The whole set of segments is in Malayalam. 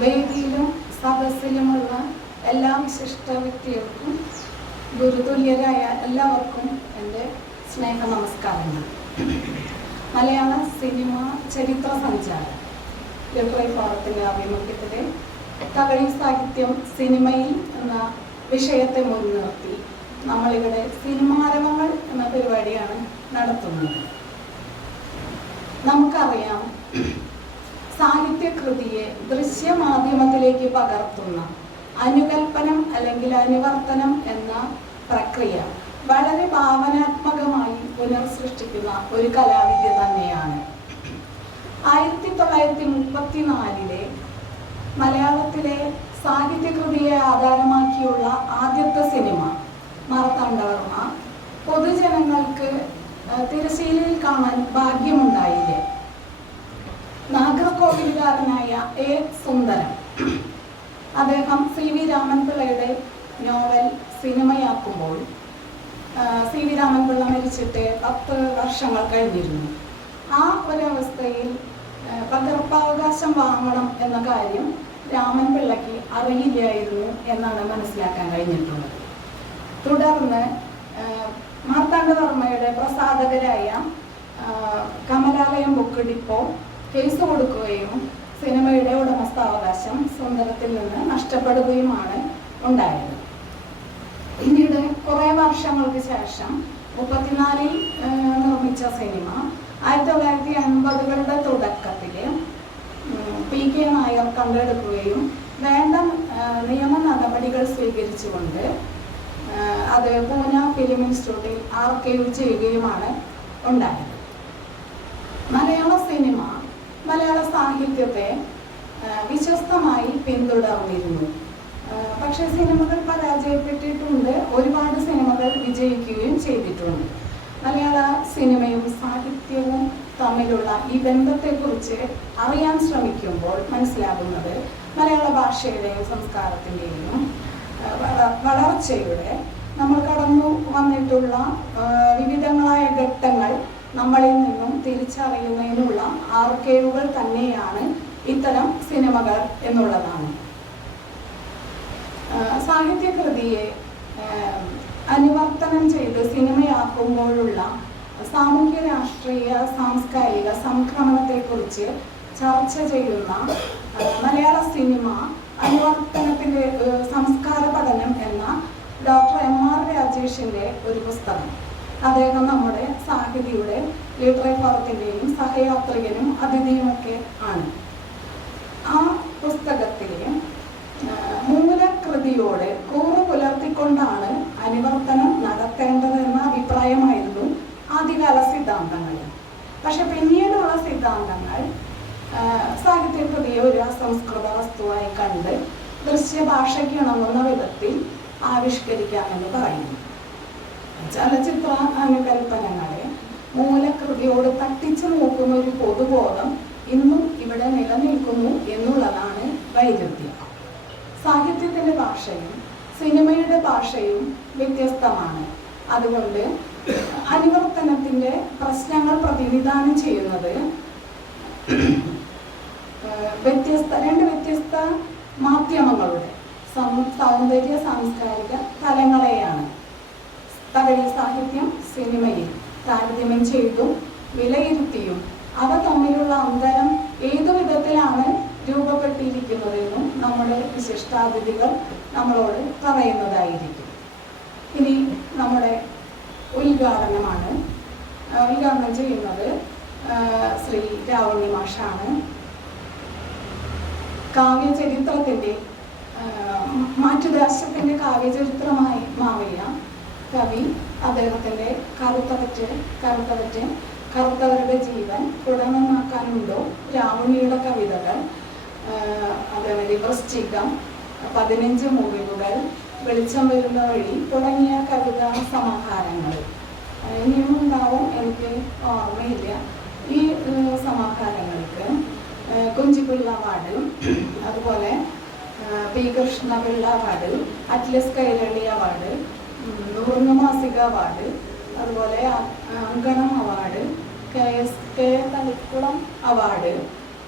വേദിയിലും സദസ്സിലുമുള്ള എല്ലാ വിശിഷ്ട വ്യക്തികൾക്കും ഗുരുതുല്യരായ എല്ലാവർക്കും എന്റെ സ്നേഹ നമസ്കാരങ്ങൾ. മലയാള സിനിമ ചരിത്ര സഞ്ചാരം. ലിറ്റററി ഫോറത്തിന്റെ ആഭിമുഖ്യത്തിലെ തകഴി സാഹിത്യം സിനിമയിൽ എന്ന വിഷയത്തെ മുൻനിർത്തി നമ്മളിവിടെ സിനിമാരവങ്ങൾ എന്ന പരിപാടിയാണ് നടത്തുന്നത്. നമുക്കറിയാം സാഹിത്യകൃതിയെ ദൃശ്യമാധ്യമത്തിലേക്ക് പകർത്തുന്ന അനുകൽപ്പനം അല്ലെങ്കിൽ അനുവർത്തനം എന്ന പ്രക്രിയ വളരെ ഭാവനാത്മകമായി പുനർസൃഷ്ടിക്കുന്ന ഒരു കലാവിദ്യ തന്നെയാണ്. ആയിരത്തി തൊള്ളായിരത്തി മുപ്പത്തിനാലിലെ മലയാളത്തിലെ സാഹിത്യകൃതിയെ ആധാരമാക്കിയുള്ള ആദ്യത്തെ സിനിമ മാർത്താണ്ഡവർമ്മ പൊതുജനങ്ങൾക്ക് തിരശ്ശീലയിൽ കാണാൻ ഭാഗ്യമുണ്ടായില്ലേ? എ സുന്ദരം. അദ്ദേഹം സി വി രാമൻപിള്ളയുടെ നോവൽ സിനിമയാക്കുമ്പോൾ സി വി രാമൻപിള്ള മരിച്ചിട്ട് പത്ത് വർഷങ്ങൾ കഴിഞ്ഞിരുന്നു. ആ ഒരവസ്ഥയിൽ പകർപ്പവകാശം വാങ്ങണം എന്ന കാര്യം രാമൻപിള്ളയ്ക്ക് അറിയില്ലായിരുന്നു എന്നാണ് മനസ്സിലാക്കാൻ കഴിഞ്ഞിട്ടുള്ളത്. തുടർന്ന് മാർത്താണ്ഡവർമ്മയുടെ പ്രസാധകരായ കമലാലയം ബുക്ക് ഡിപ്പോ കേസ് കൊടുക്കുകയും സിനിമയുടെ ഉടമസ്ഥാവകാശം സുന്ദരത്തിൽ നിന്ന് നഷ്ടപ്പെടുകയുമാണ് ഉണ്ടായത്. പിന്നീട് കുറേ വർഷങ്ങൾക്ക് ശേഷം മുപ്പത്തിനാലിൽ നിർമ്മിച്ച സിനിമ ആയിരത്തി തൊള്ളായിരത്തി എൺപതുകളുടെ തുടക്കത്തിൽ പി കെ നായർ കണ്ടെടുക്കുകയും വേണ്ട നിയമ നടപടികൾ സ്വീകരിച്ചുകൊണ്ട് അത് പൂന ഫിലിം ഇൻസ്റ്റിറ്റ്യൂട്ടിൽ ആർക്കൈവ് ചെയ്യുകയുമാണ് ഉണ്ടായത്. മലയാള മലയാള സാഹിത്യത്തെ വിശ്വസ്തമായി പിന്തുടർന്നിരുന്നു. പക്ഷെ സിനിമകൾ പരാജയപ്പെട്ടിട്ടുണ്ട്. ഒരുപാട് സിനിമകൾ വിജയിക്കുകയും ചെയ്തിട്ടുണ്ട്. മലയാള സിനിമയും സാഹിത്യവും തമ്മിലുള്ള ഈ ബന്ധത്തെക്കുറിച്ച് അറിയാൻ ശ്രമിക്കുമ്പോൾ മനസ്സിലാകുന്നത് മലയാള ഭാഷയുടെയും സംസ്കാരത്തിന്റെയും വളർച്ചയുടെ നമ്മൾ കടന്നു വന്നിട്ടുള്ള വിവിധങ്ങളായ ഘട്ടങ്ങൾ നമ്മളിൽ നിന്നും തിരിച്ചറിയുന്നതിനുള്ള ആർക്കൈവുകൾ തന്നെയാണ് ഇത്തരം സിനിമകൾ എന്നുള്ളതാണ്. സാഹിത്യകൃതിയെ അനുവർത്തനം ചെയ്ത് സിനിമയാക്കുമ്പോഴുള്ള സാമൂഹ്യ രാഷ്ട്രീയ സാംസ്കാരിക സംക്രമണത്തെക്കുറിച്ച് ചർച്ച ചെയ്യുന്ന മലയാള സിനിമ അനുവർത്തനത്തിന്റെ ഏ, സംസ്കാര പഠനം എന്ന ഡോക്ടർ എം ആർ രാജേഷിന്റെ ഒരു പുസ്തകം. അദ്ദേഹം നമ്മുടെ സാഹിതിയുടെ ലിറ്റററി ഫോറത്തിന്റെയും സഹയാത്രികനും അതിഥിയുമൊക്കെ ആണ്. ആ പുസ്തകത്തിലെ മൂലകൃതിയോടെ കൂറ് പുലർത്തിക്കൊണ്ടാണ് അനുവർത്തനം നടത്തേണ്ടതെന്ന അഭിപ്രായമായിരുന്നു ആദ്യകാല സിദ്ധാന്തങ്ങൾ. പക്ഷെ പിന്നീടുള്ള സിദ്ധാന്തങ്ങൾ ആ, സാഹിത്യകൃതിയെ ഒരു അസംസ്കൃത വസ്തുവായി കണ്ട് ദൃശ്യഭാഷയ്ക്ക് ഇണങ്ങുന്ന വിധത്തിൽ ആവിഷ്കരിക്കാമെന്ന് പറയുന്നു. ചലച്ചിത്ര അനുകൽപ്പനങ്ങളെ മൂലകൃതിയോട് തട്ടിച്ചു നോക്കുന്ന ഒരു പൊതുബോധം ഇന്നും ഇവിടെ നിലനിൽക്കുന്നു എന്നുള്ളതാണ് വൈരുദ്ധ്യം. സാഹിത്യത്തിന്റെ ഭാഷയും സിനിമയുടെ ഭാഷയും വ്യത്യസ്തമാണ്. അതുകൊണ്ട് അനുവർത്തനത്തിന്റെ പ്രശ്നങ്ങൾ പ്രതിനിധാനം ചെയ്യുന്നത് വ്യത്യസ്ത രണ്ട് വ്യത്യസ്ത മാധ്യമങ്ങളുടെ സൗന്ദര്യ സാംസ്കാരിക തലങ്ങളെയാണ്. തകഴി സാഹിത്യം സിനിമയിൽ താരതമ്യം ചെയ്തും വിലയിരുത്തിയും അവ തമ്മിലുള്ള അന്തരം ഏതു വിധത്തിലാണ് രൂപപ്പെട്ടിരിക്കുന്നതെന്നും നമ്മുടെ വിശിഷ്ടാതിഥികൾ നമ്മളോട് പറയുന്നതായിരിക്കും. ഇനി നമ്മുടെ ഉദ്ഘാടനമാണ്. ഉദ്ഘാടനം ചെയ്യുന്നത് ശ്രീ രാവണി മാഷാണ്. കാവ്യചരിത്രത്തിന്റെ മാറ്റുദാശത്തിന്റെ കാവ്യചരിത്രമായി മാറിയ കവി അദ്ദേഹത്തിന്റെ കറുത്തവറ്റ് കറുത്തവറ്റ് കറുത്തവരുടെ ജീവൻ തുടർന്നാക്കാനുണ്ടോ രാമുണിയുടെ കവിതകൾ അതേപോലെ അതേമാതിരി വൃശ്ചികം പതിനഞ്ച് മുറിവുകൾ വെളിച്ചം വരുന്ന വഴി തുടങ്ങിയ കവിതാ സമാഹാരങ്ങൾ. ഇനിയും ഉണ്ടാവും എനിക്ക് ഓർമ്മയില്ല. ഈ സമാഹാരങ്ങൾക്ക് കുഞ്ചിപിള്ള അവാർഡ് അതുപോലെ P Krishnapillai award atlas Kairali award നുറുങ്ങ് award അതുപോലെ Ankanam award K S K Thalikkulam award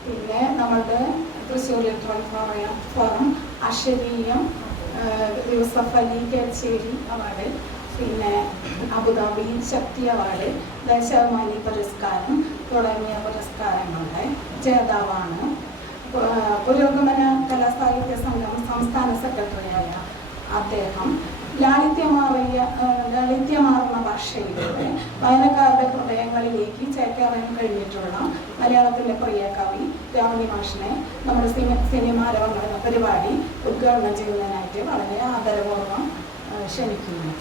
പിന്നെ നമ്മളുടെ തൃശ്ശൂർ ഇലക്ട്രോണിക് ഫോറം ഫോറം അഷരീയം യൂസഫ് അലി കേച്ചേരി അവാർഡ് പിന്നെ Abu Dhabi Shakthi award Deshabhimani പുരസ്കാരം തുടങ്ങിയ പുരസ്കാരങ്ങളുടെ ജേതാവാണ്. പുരോഗമന കലാസാഹിത്യ സംഘം സംസ്ഥാന സെക്രട്ടറിയായ അദ്ദേഹം. ലാളിത്യമാറിയ ലാളിത്യമാർന്ന ഭാഷയിലൂടെ വായനക്കാരുടെ ഹൃദയങ്ങളിലേക്ക് ചേക്കേറാൻ കഴിഞ്ഞിട്ടുള്ള മലയാളത്തിലെ പ്രിയ കവി രാമി മാഷിനെ നമ്മുടെ സിനിമ എന്ന പരിപാടി ഉദ്ഘാടനം ചെയ്യുന്നതിനായിട്ട് വളരെ ആദരപൂർവം ക്ഷണിക്കുന്നു.